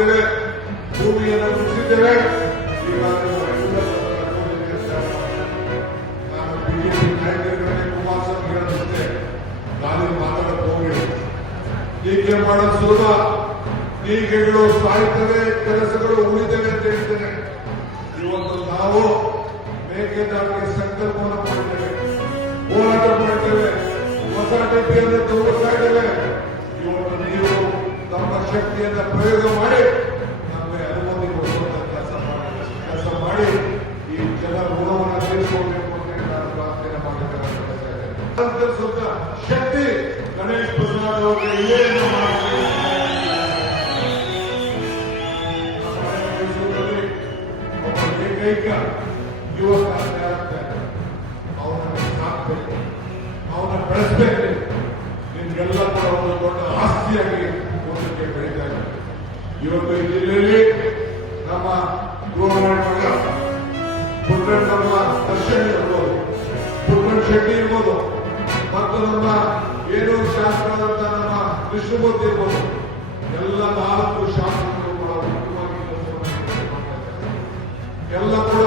ಮಾಡಿದ್ದೇವೆ, ಭೂಮಿಯನ್ನು ಉಳಿಸಿದ್ದೇವೆ. ಈಗಾಗಲೇ ನಾನು ಬಿಜೆಪಿ ನಾಯಕರುಗಳೇ ಕುಮಾರಸ್ವಾಮಿ ಹೇಳುತ್ತೆ, ನಾನು ಮಾತಾಡಕ್ಕೆ ಹೋಗಿ ಟೀಕೆ ಮಾಡೋದು ಸುಲಭ, ಟೀಕೆಗಳು ಸಾಯ್ತವೆ, ಕೆಲಸಗಳು ಉಳಿತವೆ ಅಂತ ಹೇಳ್ತೇನೆ. ಇವತ್ತು ನಾವು ಮೇಕೆದಾಟುಗೆ ಸಂಕಲ್ಪವನ್ನು ಮಾಡಿದ್ದೇವೆ, ಹೋರಾಟ ಮಾಡ್ತೇವೆ, ಹೊಸ ನೀತಿಯನ್ನು ತೋರಿಸ್ತಾ ಇದ್ದೇವೆ. ಇವತ್ತು ನೀವು ತಮ್ಮ ಶಕ್ತಿಯನ್ನು ಪ್ರಯೋಗ ಮಾಡಿ ನಮಗೆ ಅನುಮತಿ ಕೊಡುವಂತ ಕೆಲಸ ಮಾಡಿ ಈ ಜನ ಋಣವನ್ನು ತೀರಿಸಿಕೊಳ್ಳಬೇಕು ಅಂತ ನಾನು ಪ್ರಾರ್ಥನೆ ಮಾಡಿದ್ದೇನೆ. ಶಕ್ತಿ ಗಣೇಶ್ ಪ್ರಸಾದ್ ಅವರಿಗೆ ಏನು ಮಾಡ್ತಾರೆ, ಒಬ್ಬ ಏಕೈಕ ಯುವಕ ಅವನನ್ನು ಸಾಕಬೇಕು, ಅವನ ಬೆಳೆಸಬೇಕು. ನಿಮ್ಗೆಲ್ಲ ಕೂಡ ಒಂದು ದೊಡ್ಡ ಆಸ್ತಿಯಾಗಿ ಮುಂದಕ್ಕೆ ಬೆಳೀತಾ ಇದೆ. ಇವತ್ತು ಈ ಜಿಲ್ಲೆಯಲ್ಲಿ ನಮ್ಮ ಗೃಹ ಪುಟ್ಟಣ್ಣ ನಮ್ಮ ದರ್ಶನ್ ಇರ್ಬೋದು, ಪುಟ್ಟಣ್ಣ ಶೆಟ್ಟಿ ಇರ್ಬೋದು, ಮತ್ತು ನಮ್ಮ ಏನೋ ಶಾಸಕರಾದಂತಹ ನಮ್ಮ ಕೃಷ್ಣಮೂರ್ತಿ ಇರ್ಬೋದು, ಎಲ್ಲ 4 ಶಾಸಕರು ಕೂಡ ಉತ್ತಮವಾಗಿ ಕೆಲಸ ಮಾಡ್ತಾರೆ. ಎಲ್ಲ ಕೂಡ